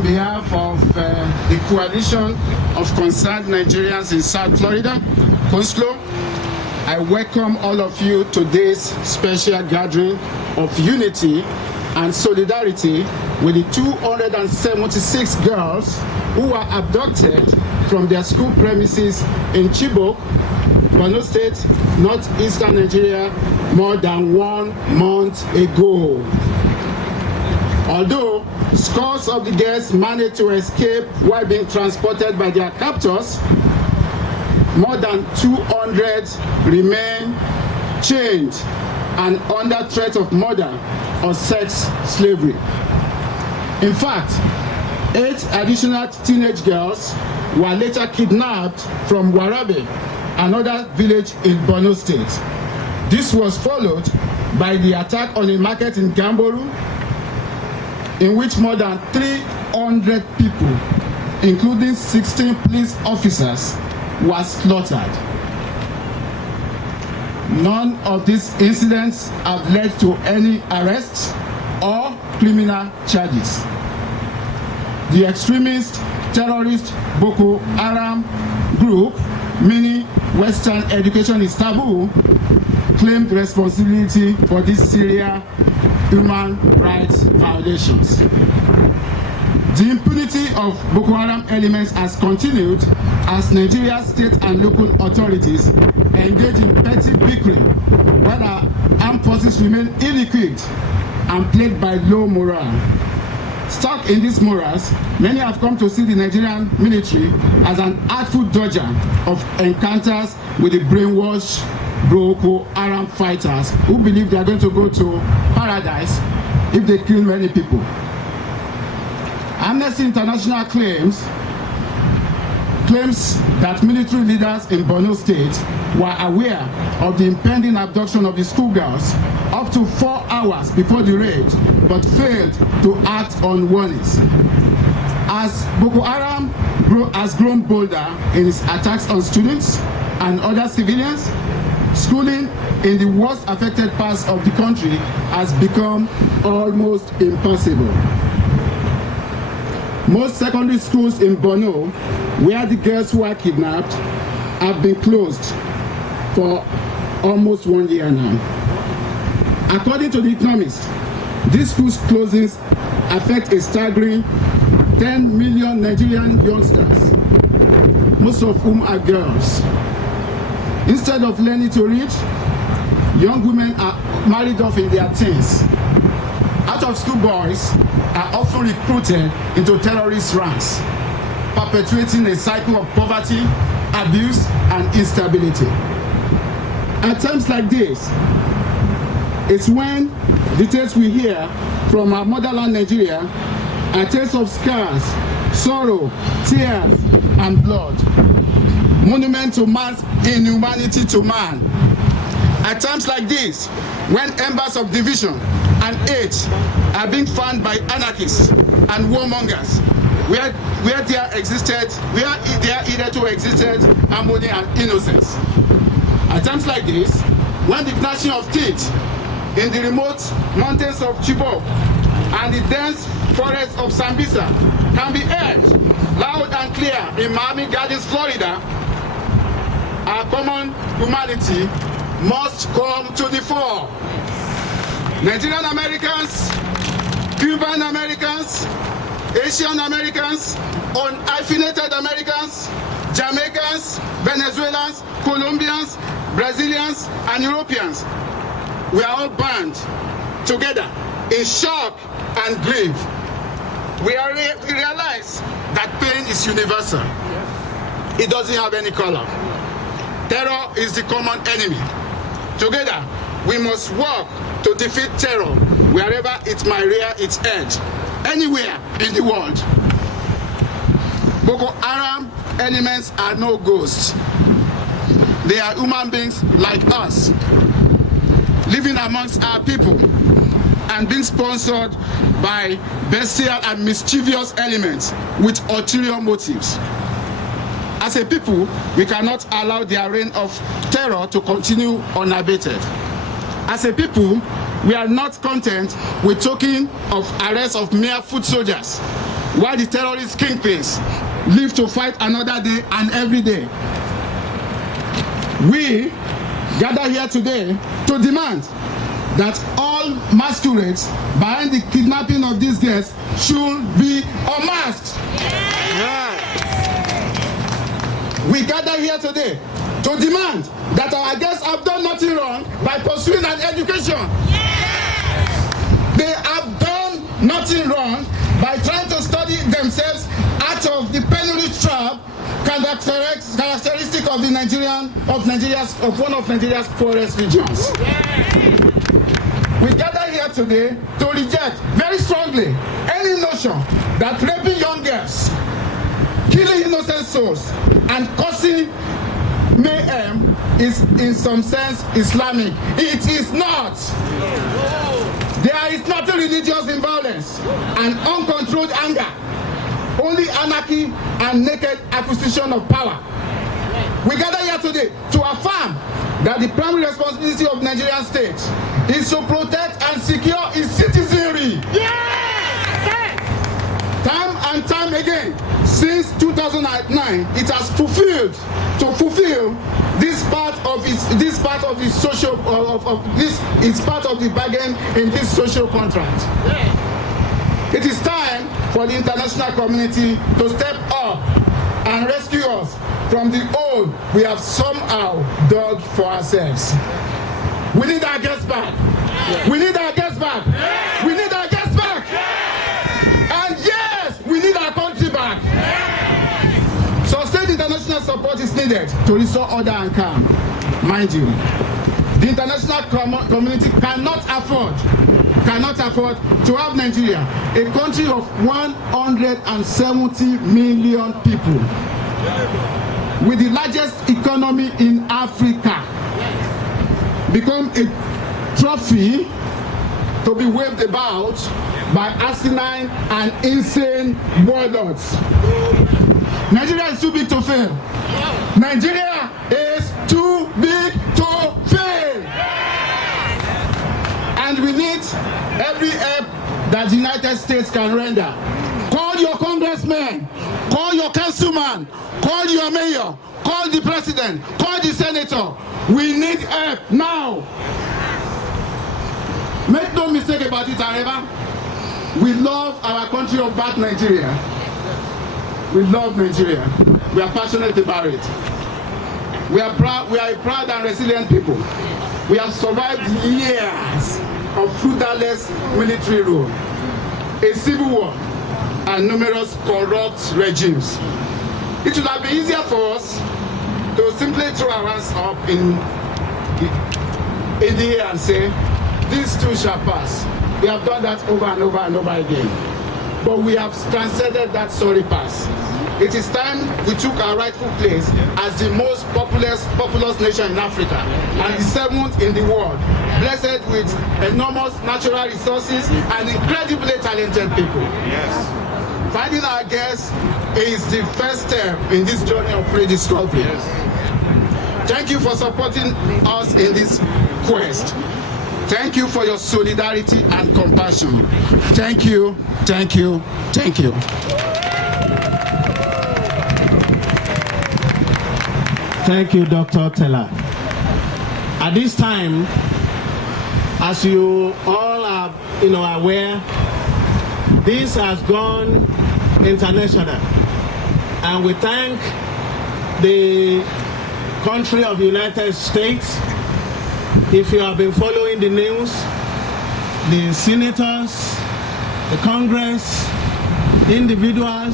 On behalf of the Coalition of Concerned Nigerians in South Florida, CONSFLO, I welcome all of you to this special gathering of unity and solidarity with the 276 girls who were abducted from their school premises in Chibok, Borno State, northeastern Nigeria, more than 1 month ago. Although scores of the girls managed to escape while being transported by their captors, more than 200 remain chained and under threat of murder or sex slavery. In fact, 8 additional teenage girls were later kidnapped from Warabe, another village in Borno State. This was followed by the attack on a market in Gamboru, in which more than 300 people, including 16 police officers, were slaughtered. None of these incidents have led to any arrests or criminal charges. The extremist terrorist Boko Haram group, meaning Western education is taboo, claimed responsibility for these serious human rights violations. The impunity of Boko Haram elements has continued as Nigeria's state and local authorities engage in petty bickering, while our armed forces remain ill-equipped and plagued by low morale. Stuck in this morass, many have come to see the Nigerian military as an artful dodger of encounters with the brainwashed Boko Haram fighters who believe they are going to go to paradise if they kill many people. Amnesty International claims that military leaders in Borno State were aware of the impending abduction of the schoolgirls up to 4 hours before the raid, but failed to act on warnings. As Boko Haram has grown bolder in its attacks on students and other civilians, schooling in the worst affected parts of the country has become almost impossible. Most secondary schools in Borno, where the girls who are kidnapped, have been closed for almost 1 year now. According to The Economist, these schools closings affect a staggering 10 million Nigerian youngsters, most of whom are girls. Instead of learning to read, young women are married off in their teens. Out-of-school boys are often recruited into terrorist ranks, perpetuating a cycle of poverty, abuse, and instability. At times like this, it's when the tales we hear from our motherland Nigeria are tales of scars, sorrow, tears, and blood. Monument to man's inhumanity to man. At times like this, when embers of division and hate are being fanned by anarchists and warmongers, where there hitherto existed harmony and innocence. At times like this, when the gnashing of teeth in the remote mountains of Chibok and the dense forests of Sambisa can be heard loud and clear in Miami Gardens, Florida, our common humanity must come to the fore. Nigerian Americans, Cuban Americans, Asian Americans, unhyphenated Americans, Jamaicans, Venezuelans, Colombians, Brazilians, and Europeans. We are all bound together in shock and grief. We realize that pain is universal. It doesn't have any color. Terror is the common enemy. Together, we must work to defeat terror wherever it might rear its head, anywhere in the world. Boko Haram elements are no ghosts. They are human beings like us, living amongst our people and being sponsored by bestial and mischievous elements with ulterior motives. As a people, we cannot allow their reign of terror to continue unabated. As a people, we are not content with talking of arrests of mere foot soldiers while the terrorist kingpins live to fight another day and every day. We gather here today to demand that all masquerades behind the kidnapping of these girls should be unmasked. We gather here today to demand that our girls have done nothing wrong by pursuing an education. They have done nothing wrong by trying to study themselves out of the penury trap characteristic of one of Nigeria's poorest regions. We gather here today to reject very strongly any notion that raping young girls, killing innocent souls, and causing mayhem is in some sense Islamic. It is not. There is nothing religious in violence and uncontrolled anger, only anarchy and naked acquisition of power. We gather here today to affirm that the primary responsibility of the Nigerian state is to protect and secure its citizenry. Time and time again, since 2009, it has fulfilled this part of its social it's part of the bargain in this social contract. It is time for the international community to step up and rescue us from the hole we have somehow dug for ourselves. We need our guests back. We need our guests back. We need our guests back. And yes, we need our country back. Sustained international support is needed to restore order and calm. Mind you, the international community cannot afford to have Nigeria, a country of 170 million people, with the largest economy in Africa, become a trophy to be waved about by asinine and insane warlords. Nigeria is too big to fail. Nigeria is too big to fail. And we need every help that the United States can render. Call your congressman, call your councilman, call your mayor, call the president, call the senator. We need help now. Make no mistake about it, however. We love our country of birth, Nigeria. We love Nigeria. We are passionate about it. We are a proud and resilient people. We have survived years of fruitless military rule, a civil war, and numerous corrupt regimes. It would have been easier for us to simply throw our hands up in the air and say, "This too shall pass." We have done that over and over and over again. But we have transcended that sorry past. It is time we took our rightful place as the most populous nation in Africa and the 7th in the world, blessed with enormous natural resources and incredibly talented people. Yes. Finding our guests is the first step in this journey of rediscovery. Yes. Thank you for supporting us in this quest. Thank you for your solidarity and compassion. Thank you, thank you, thank you. Thank you, Dr. Tella. At this time, as you all are aware, this has gone international. And we thank the country of the United States. If you have been following the news, the senators, the Congress, individuals,